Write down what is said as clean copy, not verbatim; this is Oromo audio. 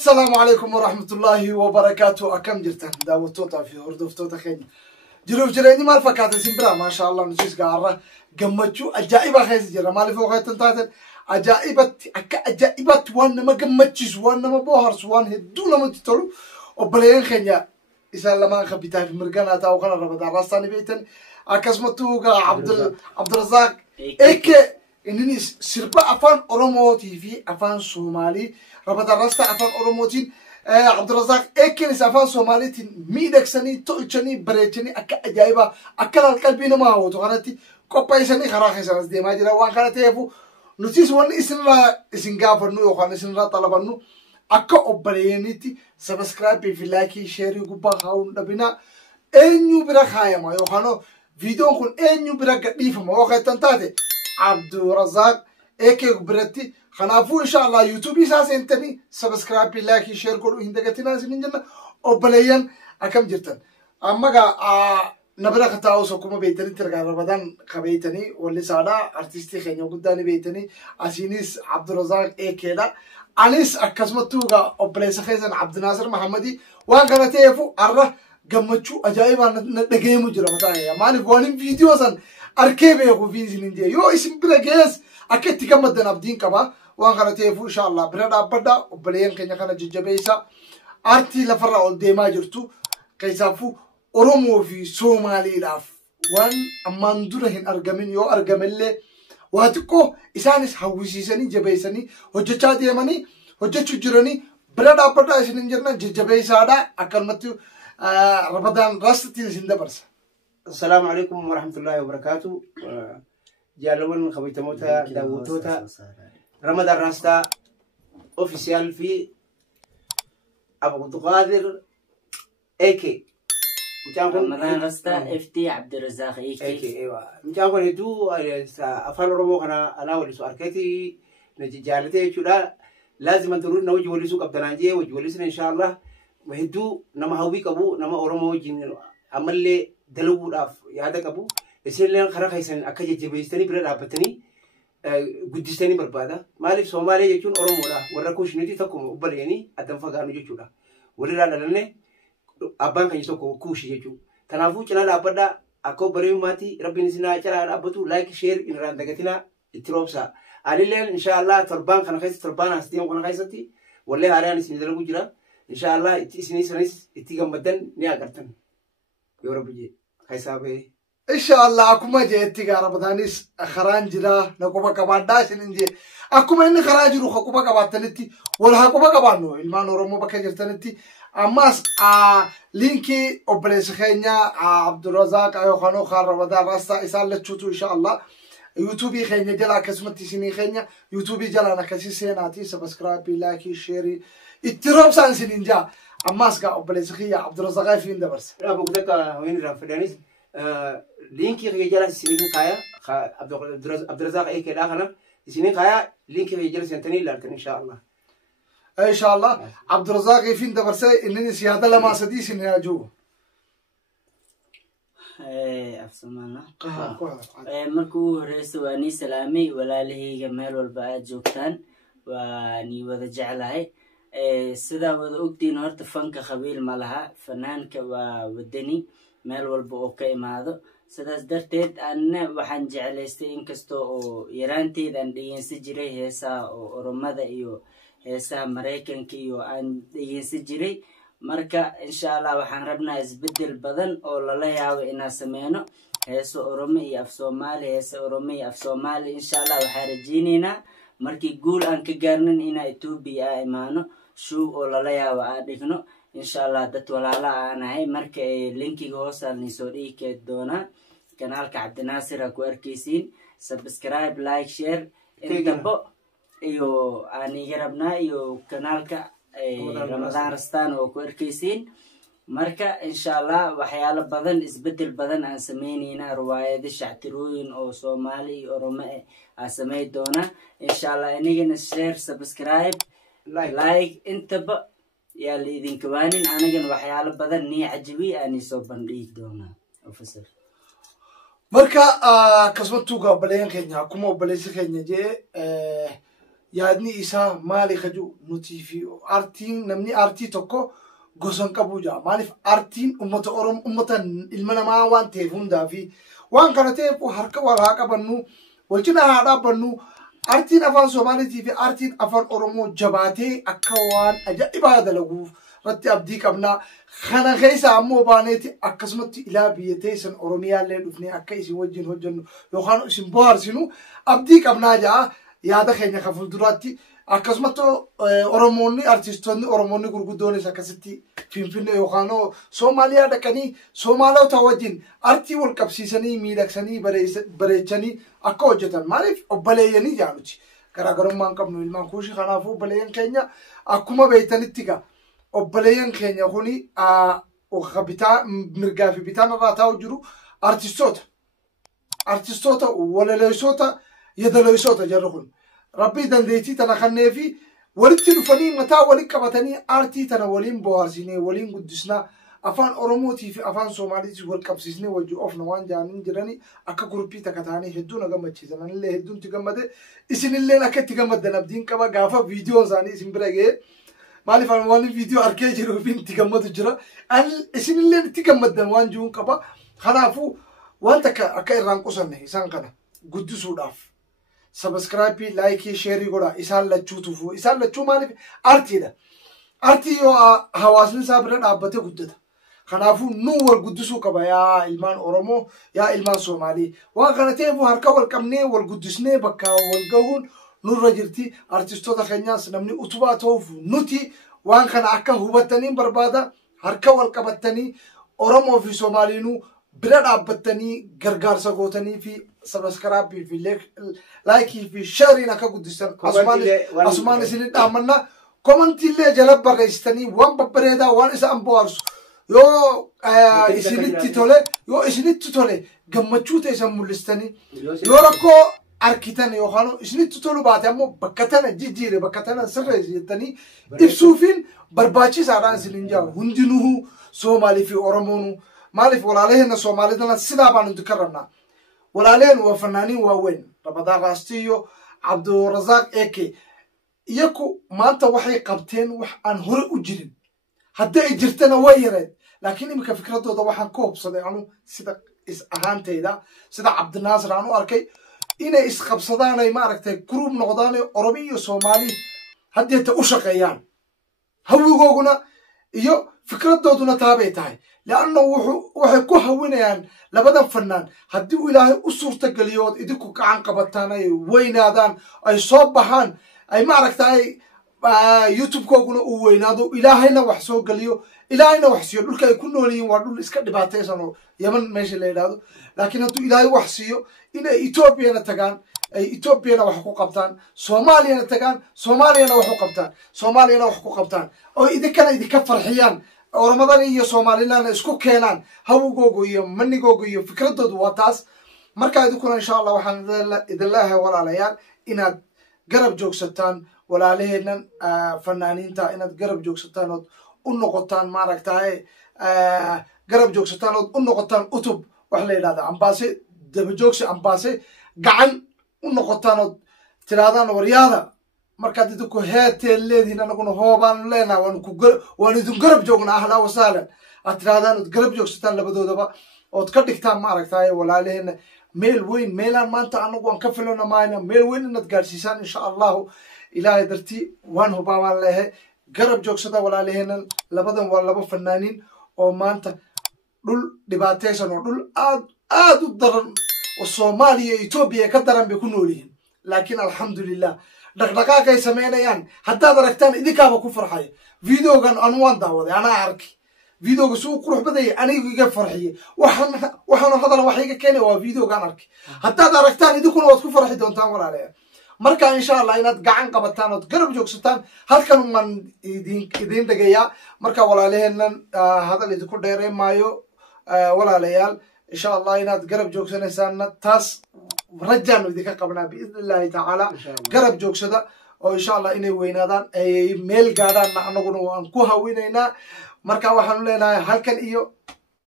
السلام عليكم ورحمة الله وبركاته. أكم جرتن داوتوتا في هردوفتوتا خيني جروف جريني مال فكاتة سمبرا ما شاء الله نسيس قارة قمتشو أجائبة خيس جرا مالي فوق هاي تنتاتن أجائبة وان ما قمتشيس وان ما بوهرس وان هدونا ما تتلو وبلين خينيا إسا لما خبيتها في مرقانا تاوخنا ربدا راستاني بيتن أكسمتوغا عبد الرزاق إيكي إنني سربا أفان أورومو تي في أفان سومالي ربدا راستا أفان أوروموتين عبد الرزاق إيكي أفان سومالي تين ميدك سني تولشني بريتشني أكا أجايبا أكل القلبي نما هو تغنتي كوباي سني خراخي سنس دي ما جرا وان خانتي يفو نتيس وان إسنغافر نو يوخان إسنغا طلبانو أكا أبرينيتي سبسكرايب في لايكي شيري قبا خاون نبينا أنيو برا خايما يوخانو فيديو نكون أنيو برا قديفة ما وخي تنتاتي عبد الرزاق إيكي برتي خنافو إن شاء الله يوتيوب ساس إنتني سبسكرايب لايك شير كل هندقتنا زين جنة أوبليان أكم جرتن أما جا نبرة خطاو سكوما بيتني ترجع رمضان خبيتني واللي صار أرتيستي خنيو قدامي بيتني أسينيس عبد الرزاق إيكي لا أنيس أكسمتوغا أوبليس خيزن عبد الناصر محمدي وأنا تيفو أره قمتشو أجايب أنا نجيم مجرم تاعي ما نفوانين فيديو أصلا أركبه يخو فيزين إنديا يو اسم برجاز أكيد تكمل دنا بدين كبا وأنا تيفو إن شاء الله برد أبدا وبلين كنا كنا جبيسا أرتي لفرا أولدي ما جرتو كيسافو أورومو في سومالي لاف وان أماندورهن أرجمين يو أرجملة واتكو إسانس حويسيسني جبيسني هجتشا ديماني هجتشو جراني برد أبدا إسنين جرنا جبيسا دا أكلمتو رمضان راستي زنده برس. السلام عليكم ورحمة الله وبركاته. جالون خبيت موتا داوتوتا رمضان راستا اوفيسيال في أبو قادر إيكي. رمضان راستا افتي عبد الرزاق إيكي أيوة. مجاكون هدو أفعل رمو أنا ولي سؤال كتي نجي جالتي شو لا لازم أنتظر نوجي ولي سوق أبدانجي وجي ولي سن إن شاء الله. وهدو نما هوبي كابو نما أورومو جين عمل دلو داف يادا كابو يصير خرا خيسن أكاد جبيستني برد أبتني قديستني بربادا مالك سومالي يجون أورومو لا وركوش نتي تكون أبليني أدم فقانو يجولا ولا لا لنه أبان كان يسوق كوش يجو تنافو كنا لابدا أكو بريم ماتي ربي نسينا كلا أبتو لايك شير إن راندقتنا تروبسا عليلين إن شاء الله تربان كان خيس تربان هستيم كان خيستي ولا هاريان اسمي دلو جرا إن شاء الله إتسني سنيس إتيجم بدن نياقرتن يا ربي حسابه إن شاء الله أكما جاء تيجا رمضانيس خران جرا نكوبا كبار داش ننجي أكما إن خراج روح كوبا كبار تنتي ولا كوبا كبارنو إلمان أورومو بكجر تنتي أماس لينكي أوبليس خينيا عبد الرزاق أيو خانو خار رمضان راستا إسال لتشوتو إن شاء الله يوتيوبي خينيا جلا كسمتي سيني خينيا يوتيوبي جلا نكسي سيناتي سبسكرايب لايك شيري التروب سانسي نينجا أماس كا أوبليس خيا عبد الرزاق فين دبرس لا بقولك وين رافدانيس لينكي خيا جلا سيني كايا عبد الرزاق إيه كده خنا سيني كايا لينكي خيا جلا سنتني لارتن إن شاء الله إن شاء الله عبد الرزاق فين دبرس إنني سيادة لما سدي سني أجو أفسمنا مركو رئيس واني سلامي ولا له جمال والبعاد جوكتان واني وذا جعلهاي سدا وذا أقدين هرت فنك خبيل مالها فنانك ودني مال والبوكي ماذا سدا درتيد أن وحن جعلستي إنكستو يرانتي دان دين سجري هسا أورماذا إيو هسا مريكن كيو أن دين سجري marka insha Allah waxaan rabnaa isbedel badan oo la yaabo inaan sameeyno heeso Oromo iyo af Soomaali heeso Oromo iyo af Soomaali insha Allah waxaan rajaynaynaa markii guul aan ka gaarnin in Itoobiya ay imaano show oo la yaabo aan dhigno insha Allah dad walaala aan ahay marka linkiga hoos aan soo dhigi doona kanaalka Cabdi Naasir ku arkaysiin subscribe like share intaba iyo aan iga rabnaa iyo kanaalka رمضان رستان وكوركيسين مركا إن شاء الله وحيالا بدن إسبدل بدن عن سمينينا رواية شعتروين أو صومالي أو رمائي عسمي دونا إن شاء الله إنيجي نشير سبسكرايب لايك انتبه يالي إذن كوانين أنا جن وحيالا بدن ني عجبي أني صوبان ليك دونا أفسر مركا كسمتوغا بلين خينيا كومو بليس خينيا جي yaadni isaa maali kaju nutii fi artiin namni artii tokko gosan qabu jaa maaliif artiin ummata oromoo ummata ilma namaa waan ta'eef hundaa fi waan kana ta'eef harka wal haa qabannu wal cinaa haa dhaabbannu artiin afaan Somaaliitii fi artiin afaan Oromoo jabaatee akka waan ajaa'ibaa dalaguuf irratti abdii qabnaa kana keessa ammoo baaneeti akkasumatti ilaa biyya teessan Oromiyaallee dhufnee akka isin wajjin hojjennu yookaan isin bohaarsinu abdii qabnaa jaa yaada keenya kan fuulduraatti akkasumatti Oromoonni artistoonni Oromoonni gurguddoonis akkasitti Finfinnee yookaan Soomaaliyaa dhaqanii Soomaalota wajjin artii wal qabsiisanii miidhagsanii bareechanii akka hojjetan maaliif obbaleeyyanii jaanuti garaagarummaan qabnu ilmaan kuushii kanaafuu obbaleeyyan keenya akkuma beeytanitti gaa obbaleeyyan keenya kuni bitaa mirgaa fi bitaan irraa taa'u jiru artistoota walaleessota yadaleessota jarri kun rabbii dandeettii tana kannee fi walitti dhufanii mataa walitti qabatanii artii tana waliin bohaarsinee waliin guddisnaa afaan Oromootii fi afaan Soomaaliitii wal qabsiisnee wajjin ofna waan jaaniin jiranii akka guruppii takka ta'anii hedduu na gammachiisan anillee hedduun itti gammade isinilleen akka itti gammaddan abdiin qaba gaafa viidiyoo isaanii isin bira ga'ee maaliif waan viidiyoo arkee jiru fi itti gammadu jira isinilleen itti gammaddan waan jiruun qaba kanaafuu waan takka akka irraan qusanne isaan kana guddisuudhaaf subscribe like share godha isaan lachuu tufu isaan lachuu maaliif artiidha artii yoo hawaasni isaa bira dhaabbate guddata kanaafuu nu wal guddisuu qaba yaa ilmaan Oromoo yaa ilmaan Soomaalii waan kana ta'eef harka wal qabnee wal guddisnee bakka wal gahuun nurra jirti artistoota keenyaas namni utubaa ta'uuf nuti waan kana akka hubattanii barbaada harka wal qabattanii Oromoo fi Soomaaliinuu bira dhaabbattanii gargaarsa gootanii fi subscribe fi like fi share akka guddisan asumaan isin dhaamanna komantiillee jala barreessitanii waan babbareedaa waan isa bohaarsu yoo isinitti tole gammachuu teessan mul'istanii yoo rakkoo arkitan yookaan isinitti tolu baate ammoo bakka tana jijjiire bakka tana sirreessi jettanii ibsuufiin barbaachisaadhaan isinin jaa hundinuu Soomaalii fi Oromoonuu maaliif walaaleen Soomaalii tana sidaa baan nuti karramna walaaleen waa fannaaniin waaweyn Ramadaan Raastiyo Abdurazaaq Eke iyaku maanta waxay qabteen wax aan hore u jirin hadda ay jirtana way yareed laakiin imika fikradooda waxaan ka hubsaday anu sida is ahaantayda sida Cabdinaasir aan u arkay inay isqabsadaan ay maaragtay group noqdaan Oromo iyo Soomaali hadda u shaqeeyaan hawigooguna iyo fikradooduna taabay tahay laana waxay ku hawinayaan labada fannaan haddii uu Ilaahay u suurta galiyo idinku gacan qabataan ay weynaadaan ay soo baxaan ay maaragtay YouTube kooguna uu weynaado Ilaahayna wax soo galiyo Ilaahayna wax siiyo dhulka ay ku noolyihiin waa dhul iska dhibaataysan oo Yemen meesha la yiraahdo laakiin hadduu Ilaahay wax siiyo inay Ethiopia tagaan ay Ethiopia wax ku qabtaan Soomaaliya tagaan Soomaaliyana wax ku qabtaan Soomaaliyana wax ku qabtaan oo idinka farxiyaan Oromadan iyo Soomaalilana isku keenaan hawgoogo iyo manigoogo iyo fikradoodu waa taas marka idinkuna insha Allah waxaan idin leeyahay walaalayaal inaad garab joogsataan walaalaheenan fanaaniinta inaad garab joogsataan oo u noqotaan maaragtay garab joogsataan oo u noqotaan utub wax la yiraahdo ambaase daba joogsi ambaase gacan u noqotaan oo tiraadaan waryaada markaad idinku heeteen leedihiin anaguna hoobaan leenahay waan idin garab joognaa ahla wasaalan aad tiraadaan ood garab joogsataan labadoodaba ood ka dhigtaan maaragtay walaalaheena meel weyn meelaan maanta anagu aan ka filana maayna meel weyn inaad gaarsiisaan insha allahu ilaahay dartii waan hubaabaan leeyahay garab joogsada walaalaheenan labadan waa laba fanaaniin oo maanta dhul dhibaataysan oo dhul aad u daran oo Soomaaliya iyo Ethiopia ka daran bay ku nool yihiin laakiin alxamdulillah dhaqdhaqaaqay sameynayaan haddaad aragtaan idinkaaba ku farxay videogan aan waan daawaday anaa arkay videoga suu qurux baday aniga iga farxiye waxaan hadal wax iga keenay waa videogan arkay haddaad aragtaan idinkuna waad ku farxi doontaan walaalayaal marka insha Allah inaad gacan qabataan oo garab joogsataan halkan man idin dhagayaa marka walaalaheenan hadal idinku dheerey maayo walaalayaal insha Allah inaad garab joogsanaysaan taas rajaan idinka qabnaa biidhnillaahi tacaala garab joogsada oo insha Allah inay weynaadaan ay meel gaadhaan anaguna waan ku hawinaynaa marka waxaan leenahay halkan iyo